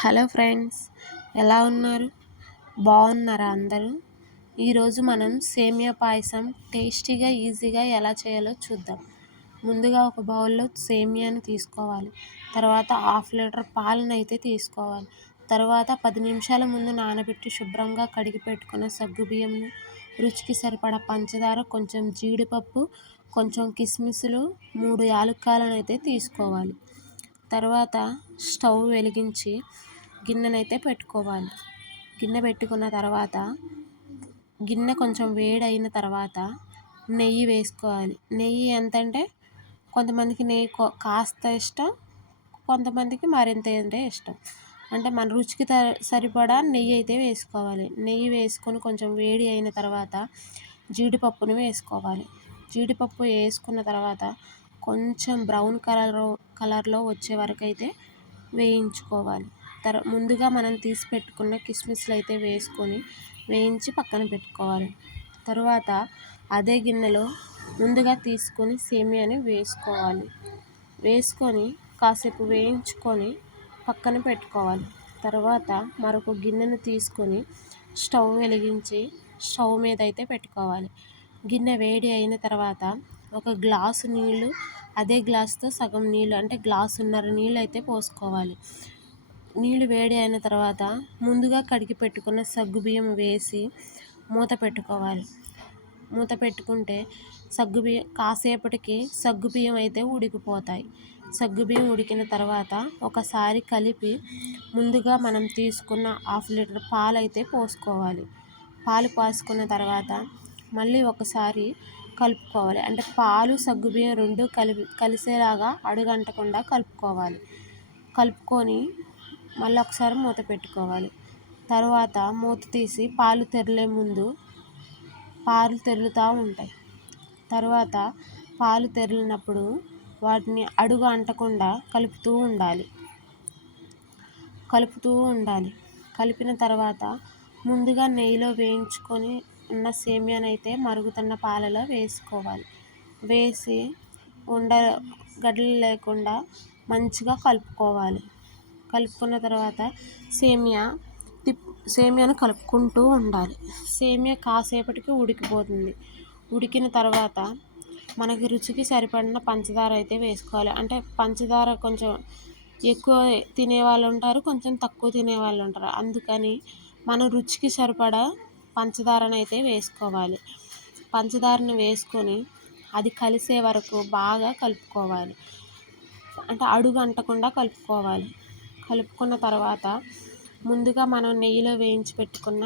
Hello friends, ఎలా ఉన్నారు? బాగున్నారా అందరూ? ఈరోజు మనం సేమియా పాయసం టేస్టీగా ఈజీగా ఎలా చేయాలో చూద్దాం. ముందుగా ఒక బౌల్లో సేమియాని తీసుకోవాలి. తర్వాత 1/2 లీటర్ పాలను అయితే తీసుకోవాలి. తర్వాత 10 నిమిషాల ముందు నానబెట్టి శుభ్రంగా కడిగి పెట్టుకున్న సగ్గుబియ్యంను, రుచికి సరిపడా పంచదార, కొంచెం జీడిపప్పు, కొంచెం కిస్మిస్లు, 3 యాలుక్కాయలను అయితే తీసుకోవాలి. తర్వాత స్టవ్ వెలిగించి గిన్నెనైతే పెట్టుకోవాలి. గిన్నె పెట్టుకున్న తర్వాత గిన్నె కొంచెం వేడైన తర్వాత నెయ్యి వేసుకోవాలి. నెయ్యి ఎంతంటే కొంతమందికి నెయ్యి కాస్త ఇష్టం, కొంతమందికి మరింత అంటే ఇష్టం. అంటే మన రుచికి సరిపడా నెయ్యి అయితే వేసుకోవాలి. నెయ్యి వేసుకొని కొంచెం వేడి అయిన తర్వాత జీడిపప్పును వేసుకోవాలి. జీడిపప్పు వేసుకున్న తర్వాత కొంచెం బ్రౌన్ కలర్లో వచ్చే వరకు అయితే వేయించుకోవాలి. ముందుగా మనం తీసి పెట్టుకున్న కిస్మిస్లు అయితే వేసుకొని వేయించి పక్కన పెట్టుకోవాలి. తర్వాత అదే గిన్నెలో ముందుగా తీసుకొని సేమియాని వేసుకోవాలి. వేసుకొని కాసేపు వేయించుకొని పక్కన పెట్టుకోవాలి. తర్వాత మరొక గిన్నెను తీసుకొని స్టవ్ వెలిగించి స్టవ్ మీద అయితే పెట్టుకోవాలి. గిన్నె వేడి అయిన తర్వాత ఒక గ్లాసు నీళ్ళు, అదే గ్లాసుతో సగం నీళ్ళు, అంటే గ్లాసున్నర నీళ్ళు అయితే పోసుకోవాలి. నీళ్ళు వేడి అయిన తర్వాత ముందుగా కడిగి పెట్టుకున్న సగ్గుబియ్యం వేసి మూత పెట్టుకోవాలి. మూత పెట్టుకుంటే కాసేపటికి సగ్గుబియ్యం అయితే ఉడికిపోతాయి. సగ్గుబియ్యం ఉడికిన తర్వాత ఒకసారి కలిపి ముందుగా మనం తీసుకున్న 1/2 లీటర్ పాలు అయితే పోసుకోవాలి. పాలు పోసుకున్న తర్వాత మళ్ళీ ఒకసారి కలుపుకోవాలి. అంటే పాలు సగ్గుబియ్యం రెండు కలిసేలాగా అడుగంటకుండా కలుపుకోవాలి. కలుపుకొని మళ్ళీ ఒకసారి మూత పెట్టుకోవాలి. తర్వాత మూత తీసి పాలు తెరులుతూ ఉంటాయి. తర్వాత పాలు తెరిలినప్పుడు వాటిని అడుగు అంటకుండా కలుపుతూ ఉండాలి. కలిపిన తర్వాత ముందుగా నెయ్యిలో వేయించుకొని ఉన్న సేమియానైతే మరుగుతున్న పాలలో వేసుకోవాలి. వేసి గడ్డలు లేకుండా మంచిగా కలుపుకోవాలి. కలుపుకున్న తర్వాత సేమియాను కలుపుకుంటూ ఉండాలి. సేమియా కాసేపటికి ఉడికిపోతుంది. ఉడికిన తర్వాత మనకి రుచికి సరిపడిన పంచదార అయితే వేసుకోవాలి. అంటే పంచదార కొంచెం ఎక్కువ తినేవాళ్ళు ఉంటారు, కొంచెం తక్కువ తినేవాళ్ళు ఉంటారు. అందుకని మన రుచికి సరిపడా పంచదారను అయితే వేసుకోవాలి. పంచదారను వేసుకొని అది కలిసే వరకు బాగా కలుపుకోవాలి. అంటే అడుగు అంటకుండా కలుపుకోవాలి. కలుపుకున్న తర్వాత ముందుగా మనం నెయ్యిలో వేయించి పెట్టుకున్న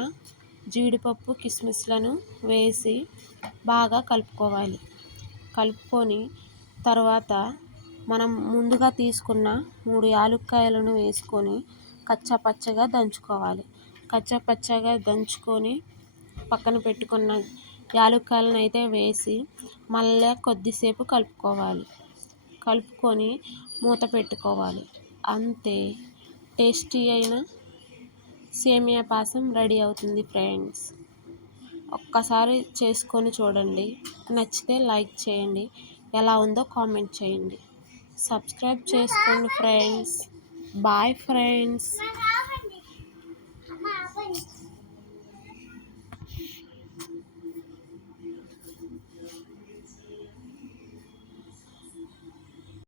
జీడిపప్పు, కిస్మిస్లను వేసి బాగా కలుపుకోవాలి. కలుపుకొని తర్వాత మనం ముందుగా తీసుకున్న 3 యాలుక్కాయలను వేసుకొని కచ్చాపచ్చగా దంచుకోవాలి. కచ్చాపచ్చగా దంచుకొని పక్కన పెట్టుకున్న యాలుక్కాయలను అయితే వేసి మళ్ళీ కొద్దిసేపు కలుపుకోవాలి. కలుపుకొని మూత పెట్టుకోవాలి. అంతే, టేస్టీ అయిన సేమియా పాయసం రెడీ అవుతుంది ఫ్రెండ్స్. ఒక్కసారి చేసుకొని చూడండి. నచ్చితే లైక్ చేయండి. ఎలా ఉందో కామెంట్ చేయండి. సబ్స్క్రైబ్ చేసుకోండి ఫ్రెండ్స్. Bye friends.